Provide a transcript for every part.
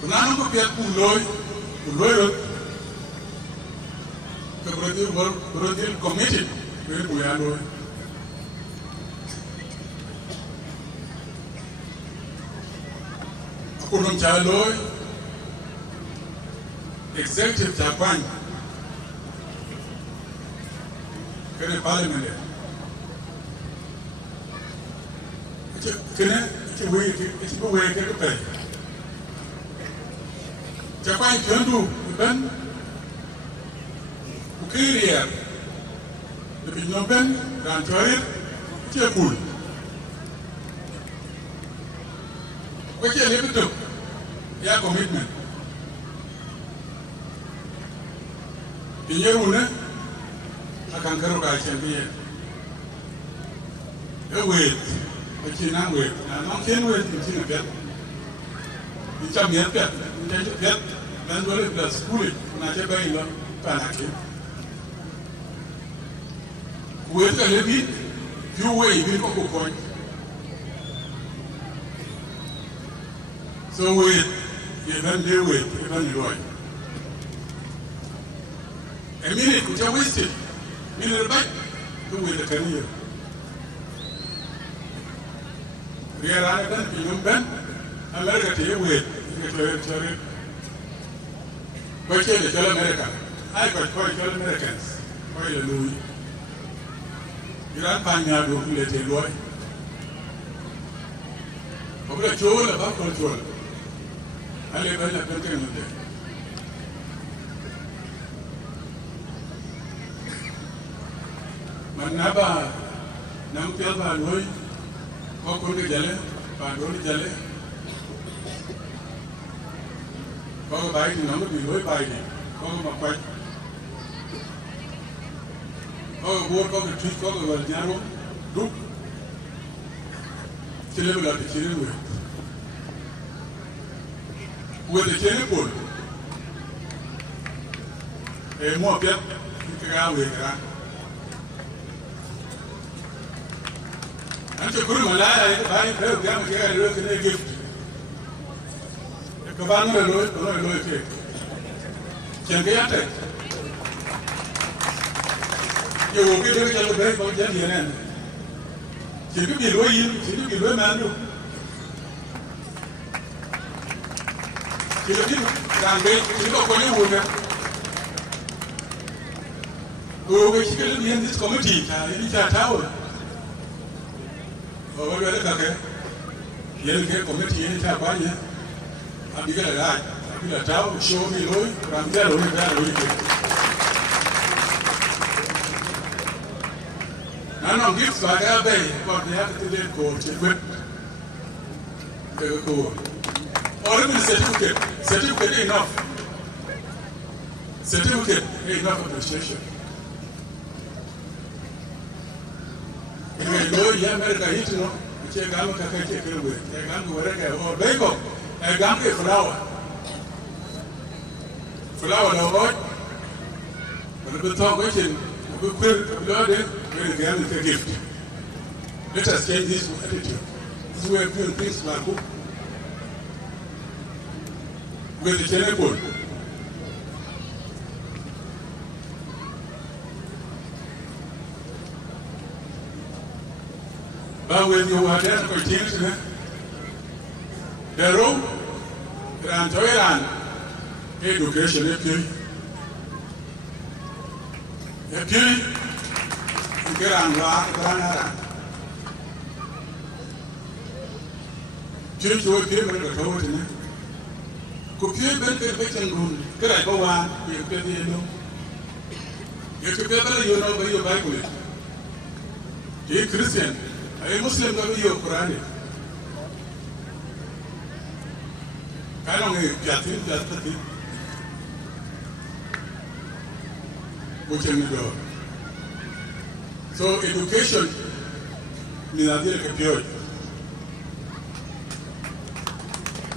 Kuna ko piat puloy ke Brazil committed ke buyalo kunum chalo executive Japan kene parliament kene we ke pe Japan kendu ben ukiriya de binyoben dan torir ke cool ko ke lebito ya commitment inyerune akan karo ka champion wait na non ken wait tin bet ni cham yen bet ni bet nan dole da school na je bai lo panake wait ka lebi you way bi ko ko so wait even they wait even loy a minute which are wasted minute back to wait the career we are rather than being ben America to wait but the tell America I got quite tell Americans quite a Louis you don't find out who let a boy over a tool about control I live in a building with them. Manaba Nampel Banoi, Kokuri Jale, Bandori Jale, Koga Biden, number below Biden, Koga Makwai, Koga War, Koga Tree, Koga Valjaro, Duke, Chilibula, the Chilibula. With the Chilibula, a more pet, you can go with that. Anche quello malaya vai per abbiamo che lo che ne gift e che vanno lo che c'è che ate io che devo già bere con già di ne c'è che bi lo yin c'è che bi lo mando c'è che bi gambe c'è che con io una o che c'è che lo yin this committee ta ini ta tawo o wale kake yele ke committee ni ta banya abiga la abiga ta show me loy ramja loy da loy ke nano gifts ba ga be but they have to do ko chekwe ke ko or the certificate enough appreciation ya America hit no che gamo ka kai che kerwe e gamo wore ke o beko e gamo ke flower no what but the talk question we will load very gerne the gift let us change this attitude this way of doing things like with the terrible but when you are there continuing the room and Toyran education if you get on Rana Church will be able to go to me. Could you be better than could I go on? You could be better, you know, by your Bible. You Christian. A Muslim don't be your Quran. I don't know if that's the thing. Which can go. So, education is a very pure.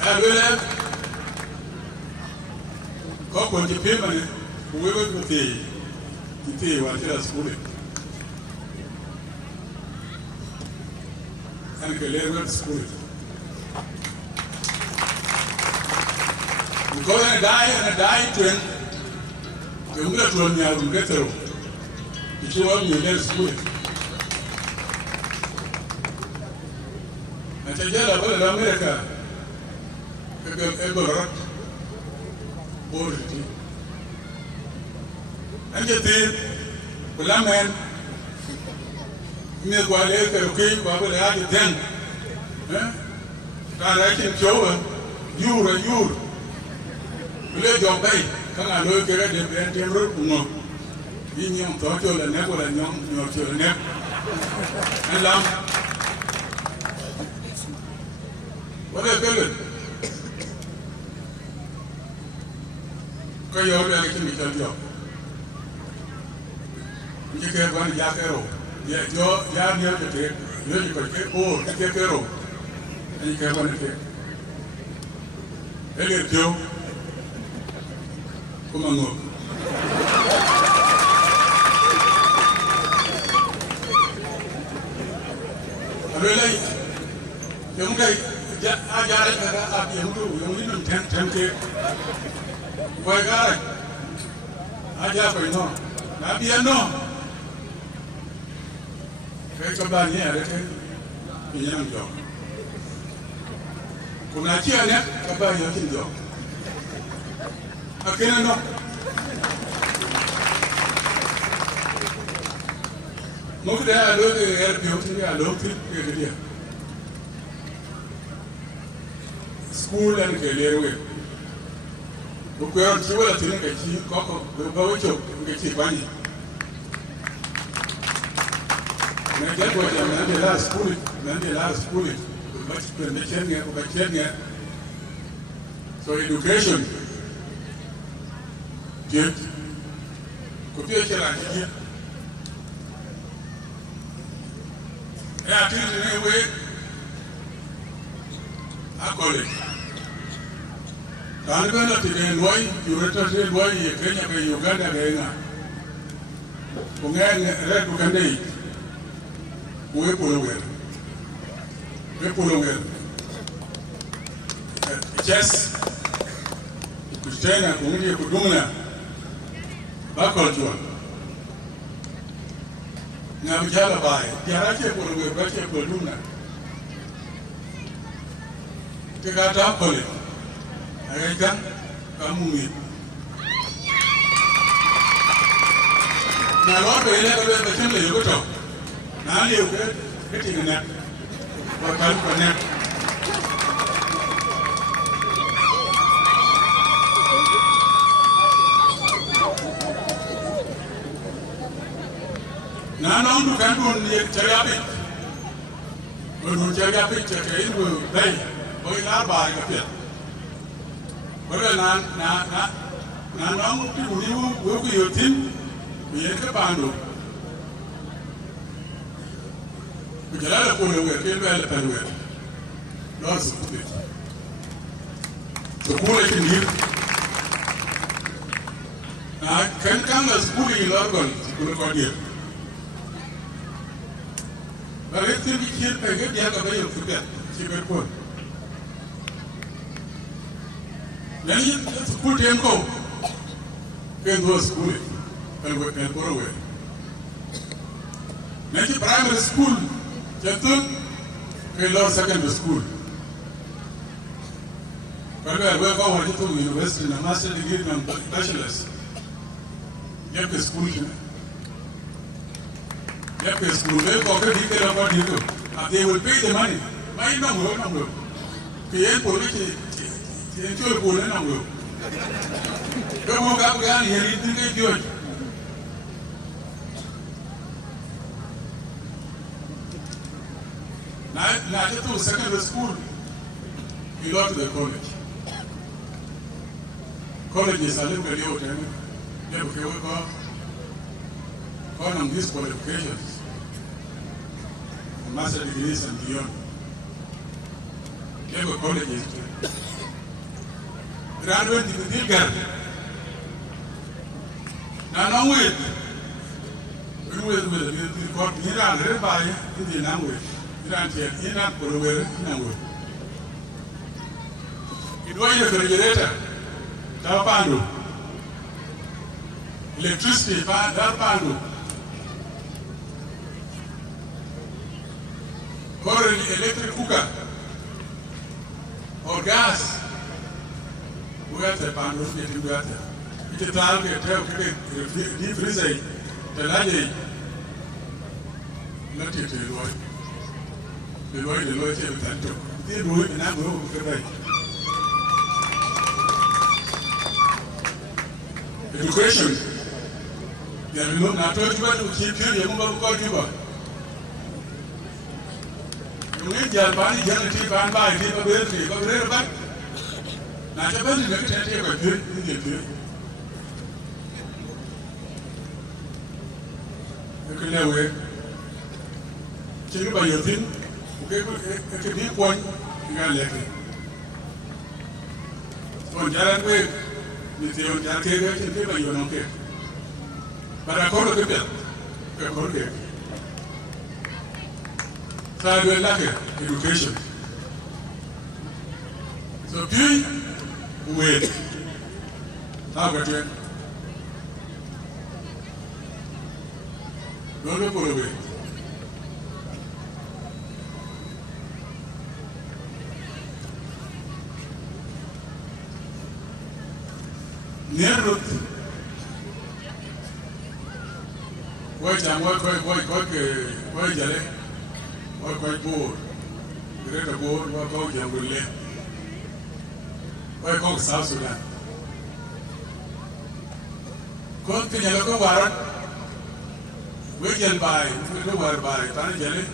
I will have couple of people who will be the what they are schooling. And the level school. Because I die twin. You get to me, I will get through. If you want me, let's do it. And I tell you, America, Eberot, Bority. And you did, well, man, Miss Wale, King, Babel, I then. I can show you. Let your bay, can I look at the road? No. Being young, Toto, and never and young, your children. And love. What a good. Go your direction, we tell you. You get one Yakero. Yet your yard near the tape, you could get all the Yakero. And you get one of it. Elliot Joe. Come on, look. I really, young guy, I got it at the Young 10K. Why, God? I just know. Not be a no. Take about here, the young dog. Come not here, about your kid dog. I can't know. Look there, I look at beauty, I look at it. School and career way. Look where you will think a cheap cock, the boy choke, and get money. And I get what I'm the last school, then the last school, much when the Kenya, so education. Get could be a challenge here. I think in a way, I call it. I'm going to tell why you retracted why you Kenya by Uganda. Red Bugande, we pull away. Chess, Christiana, Community Kuduna. Bakultuwa. Na mjala bae, yarache kuluwe, bache kuluna. Tikata kule, agaita kamumi. Na loto ile kwa bachemle yukoto. Na ali yuke, kiti nene, wakali kone. Now, no, you can't go near Terabit. When you tell your picture, it will pay. Boy, not buy a pit. But now, you will be your team. We ain't a bando. We get out of the way, get well at the way. Lots of it. The poor can hear. Now, can come as bully in London to look on here. But if you can't pay it, you have to pay it to get it. Then you put him go. Can go to school and go away. Then you primary school, gentle, can go secondary school. But we are going to university and a master degree and bachelor's. You have to school. School, they will pay the money. Why no? Pay police, enjoy pool and no. Come on, Afghan, here is the George. Now, to secondary school, you go to the college. College is a little bit old, on these qualifications, master degrees and beyond. They were colleges. Graduate in the Dilgar. Now, no way. We will report Iran by Indian language. Iran said, Iran for a well language. It was a refrigerator. Tapando. Electricity, Tapando. Or electric cooker. Or gas. We have to pan roof getting better. It's a target, deep freezer, the large. Not yet, the lawyer, they do it in a group. Education. There will not have to keep you a mobile call you. You need your body, generative, and by the ability, but very bad. Not a bad negative of you. You can never check by your thing. Okay, deep point, you can let it. So, Jared, wait. You're not okay. But I call it a bit. I call it. So I do like education. So be wait. How about you? Don't go away. Nerut. Why jam? Why jale? Why board? Great board. Why go jam with le? Why go South Sudan? Kon ti jale ko warat. We jale by. We go war by. Tani jale.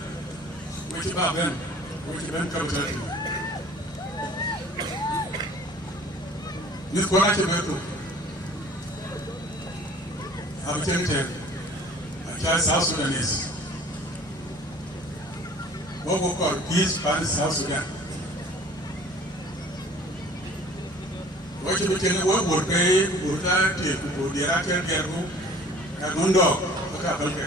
We ti ba ben. We ti ben capital. Ni ko na ti beto. I'm tempted. I try South Sudanese. What we call peace and South Sudan. What you tell me, what would pay, would that take, would the Iraqi get who? And one dog, a couple of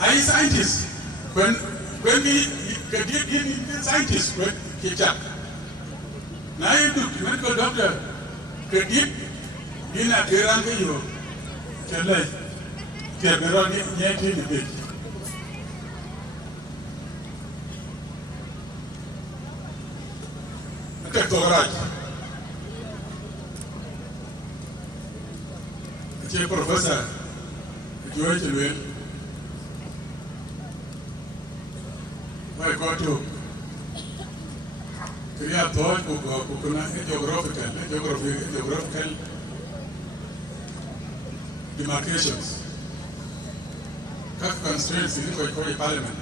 I scientists, when we get scientists, when he check. Now you do medical doctor. Kedip bina kerang keyo, kelai, keberon ni nyati ni bed. Ketoraj, ke professor, George Will, why got to? Kaya thought kuna geographical demarcations. Kaka constraints in the parliament.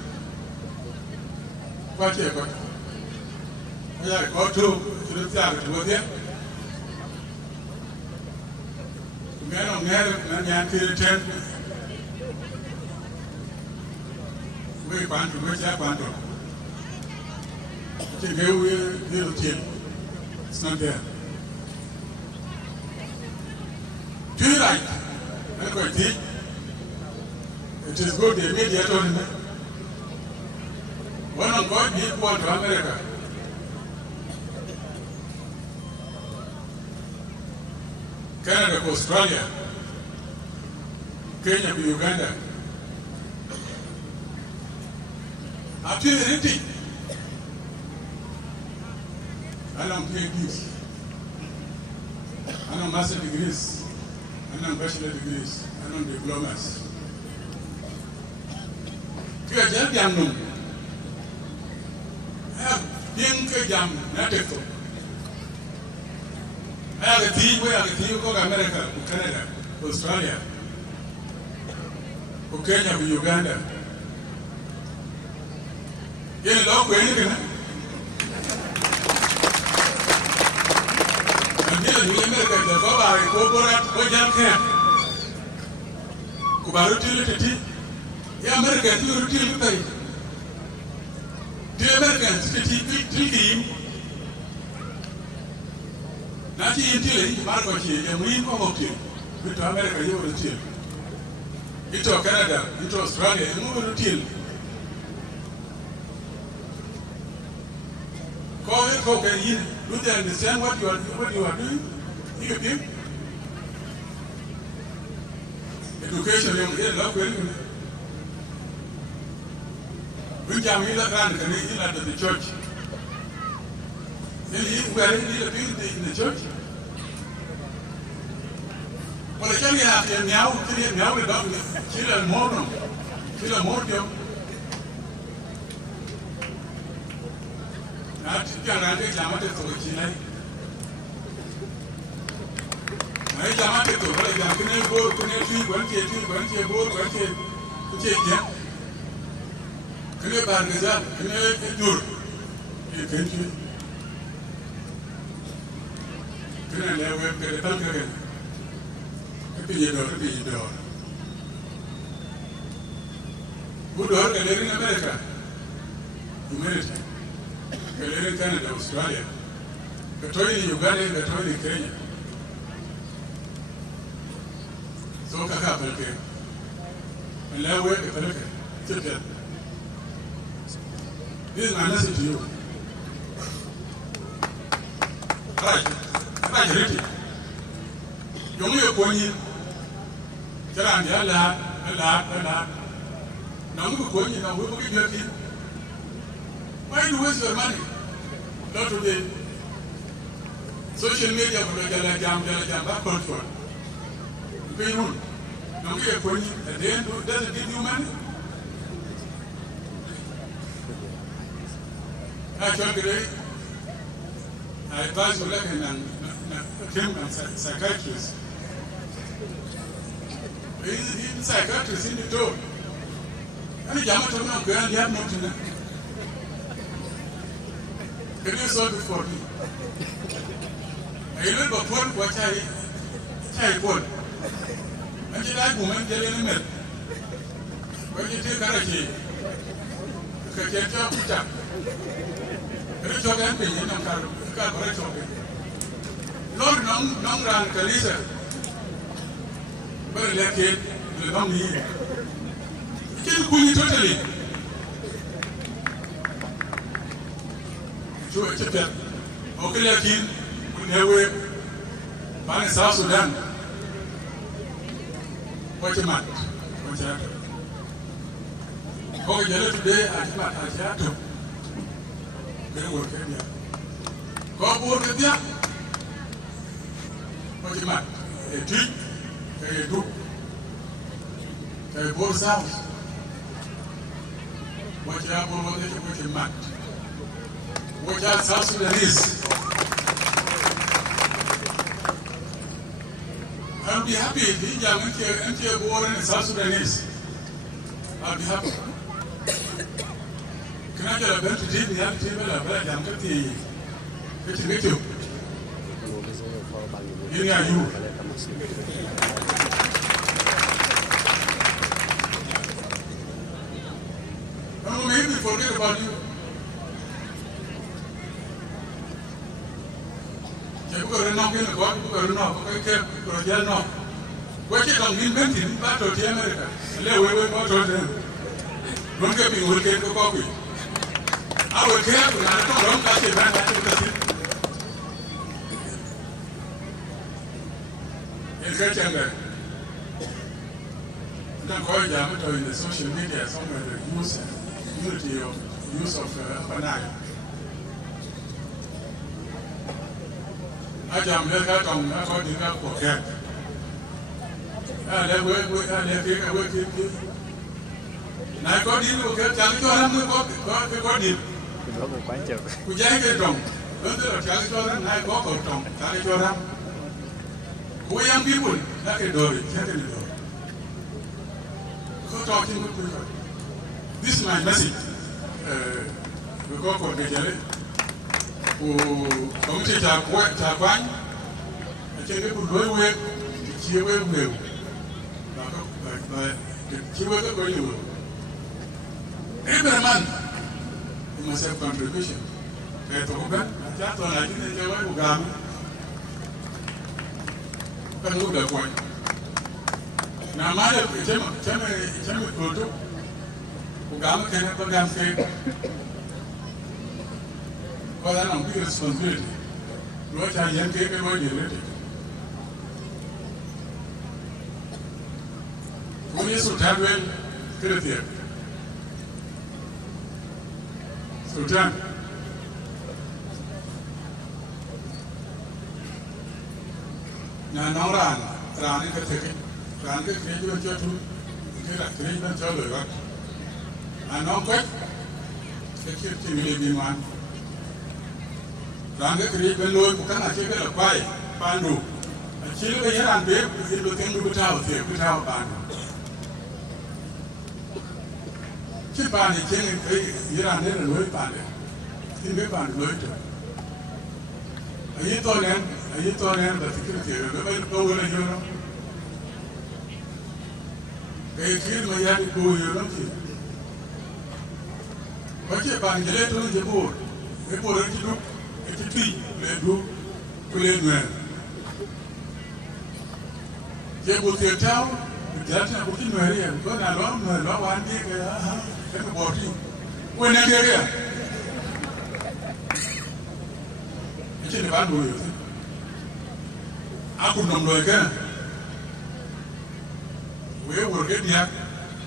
What you got? Yeah, go to the theater to go there. Men on there, and you return. We want to go to to go with little team. It's not there. Do you like? I'm going to think it is good they made yet on one of God be equal to America. Canada to Australia, Kenya to Uganda. After anything. I don't PhDs. I don't master degrees. I don't bachelor degrees. I don't diplomas. Kaya jam jam nung. Yang ke jam native to. Aga tiyo ko America, Canada, Australia, Kenya, Uganda. Yan law ko yun na. America the Baba corporate Ojan camp. Kubaruti, America, you pay. The Americans, the not until Marcochi, and we come to America, you will till. Into Canada, into Australia, and move till. Call it folk and you do they understand what you are doing? You think? Education young here, love going. We can meet around the church. Then you were in the church. Well, I tell you that now we don't kill more young. Not Janate Jamate to Chile. I Jamate to her, Yakin board, Kunetu, 1 board, 1 to take them. Kune Bargazan, Kune Dur, you can't you? Kune never get a tongue. Good work in America, humanity, in Canada, Australia, the toy in Uganda, the toy in Kenya. So, Kakapel, and now we're the Pelican. This is my message to you. Right, Ricky. You're only a point. Now we go in and we will give you a key. Why do you waste your money? Not today. Social media for the jam, back control. Pay room. Now we are going at the end, doesn't give you money. I told today, I advise you like a psychiatrist. He's psychiatrist in the door. And the Yamato now go and have not to know. Can you solve it for me? I learned about what I want. And you like woman getting a milk. When you take a key, you can get your picture. And you talk and pay in a car. Lord, long run, Kalisa. But let it, the long year. Kill Kuni totally. To a chapter. Okelakin, Kunewe, Ban South Sudan. What a man. What's that? Oh, yellow today, I had to. Very work here. Go work at the what a man. A tree. A group, a both south. What you have over there, what you marked. What you have South Sudanese. I'll be happy if you enter a war in South Sudanese. I'll be happy. Can I get a bench to do the other table? I'm going to meet you. Here are you. Maybe forget about you. You go run off in the water, you go run off, okay, or yell no. What you don't invent in battle to America. Let we go to them. Don't get me, we'll get the coffee. I will care, but I don't run back in it's a chamber. Don't call Yamato in the social media somewhere the use of banana. I jam let her come, I got the up for cat. I let work I got in, okay, got in. We jank it wrong. Don't tell California, I walk out on California. Who young people, like a door, gently door. Go talking with people. This is my message. We go for the jelly. Who come to Japan. I tell people, go away, see away well. The Chiwaka go you. Every man, you must have contribution. That's all that. That's all I didn't tell you. Can look that point. Now, my Chama Kutu, Ugama can have a gun fake. because I don't big responsibility. What I am capable of doing. When you Sultan well, good there. Sultan. Now, ran in the ticket. Ran the creative and children. Get a creative and children. And now, quick. The kid will be one. Ran the creative and low, can I take a quiet? Pandu. A children and babe, it will think we without here, without Pandu. Chipani came Iran and Louis Pande. In the Pan Louis. I told them that security, over a euro. They killed my yard to go euro. What you find the letter on the board? They put it to a tree, they do, play well. They will take town, that's a booking area, because I don't know one day. When I get here, it's in the bad way. I could not go again. We will get here,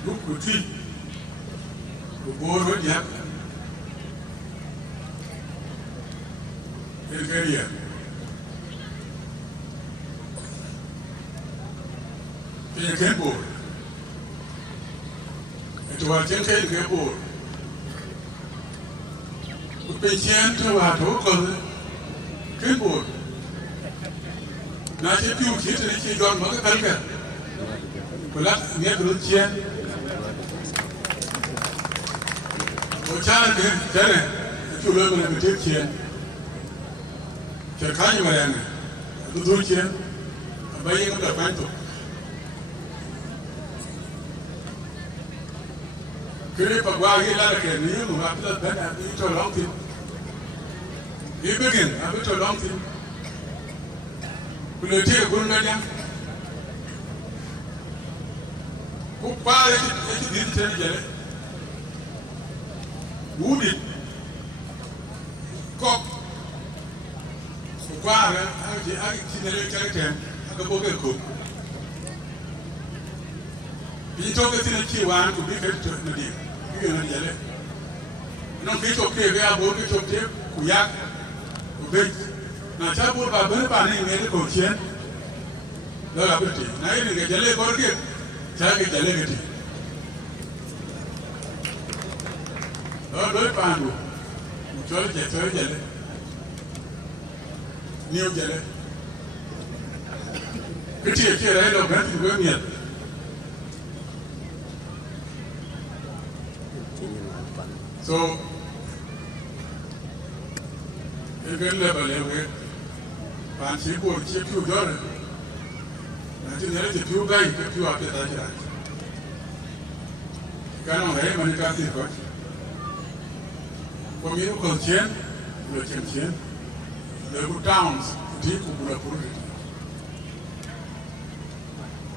look with tea, the board with yak. They'll get here. They can't board. To attend the board. The patient to our total keyboard. Now, if you hit it, you don't know the banker. But that's never the chain. For child, if you learn to take chain, Chakanyman, the Duchian, buying the phantom. Creep a waggy like a new, after that, I beat a long thing. You begin, I beat a long thing. Will you take a good man? Who buy it? Didn't tell you. Would it? Cock. So, why I can the book cook. You talk to the key one to be kept to the deal. You know, no fish of tea, we are both of tea, Kuyak, Ubik. Now, Chapo Babani made a coaching. No ability. Now, you get a leg or give. Tag it a legacy. Oh, don't find you. Jelly. New jelly. Pretty a kid, I don't grant you women. So, you can level away. Fancy board, chip you, Jordan. Until there is a few guys that you after that. You cannot have any country coach. For me, you can change, you can change. There are towns, deep who would have put it.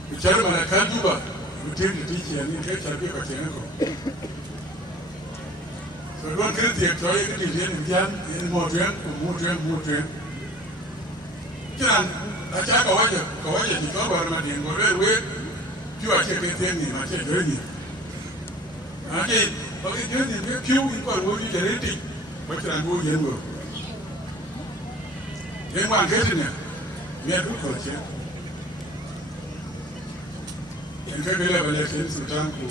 The chairman at Kanduba, you take the teacher and you get a bit of a so don't get the employee in more train. Can I check a wager? To cover my name, or wait, you are taking things I said, very. Again, but it didn't few people will be generating, but I'm going to then one getting it. We are good culture. And very level lessons to turn to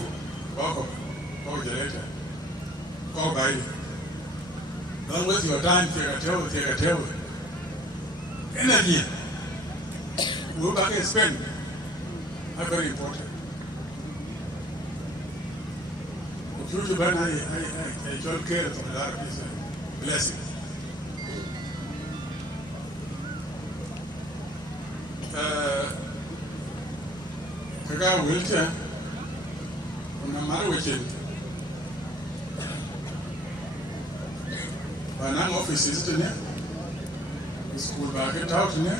walk up or generator. Call by you. Don't waste your time, take a table. Energy. Go back and spend. That's very important. If you burn, I don't care for that. It's a blessing. Kaga wheelchair, no matter which Banang office is today. School market out today.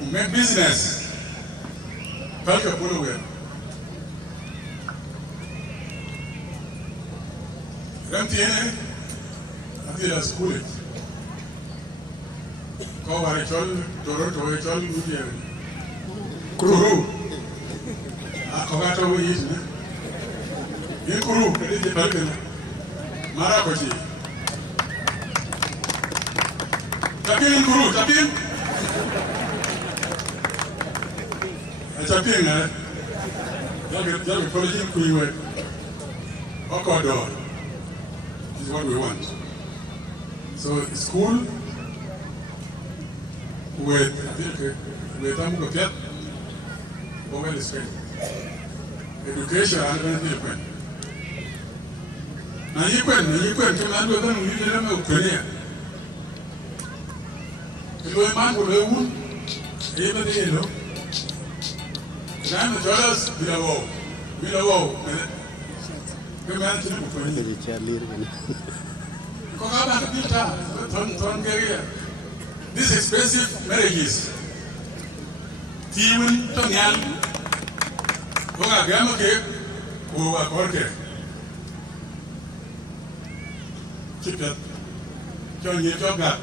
We make business. Culture pull away. Ramtiene, the school. Go where it's all, Toronto, it's all good. Kuru. Akogata we is. In Kuru, it is the Balkan. Marakochi. Tapin Kuru, Tapin. Tapin, eh? You're political Kuru. Okodor is what we want. So school with Amukopiat, over the screen. Education and anything. Now you can handle them with them opinion. You go a man with a wound, even the yellow. I'm the dollars below. These expensive marriages, Tiwin, Tonyan, Gamake, who are Corke. Keep that. John, you talk that.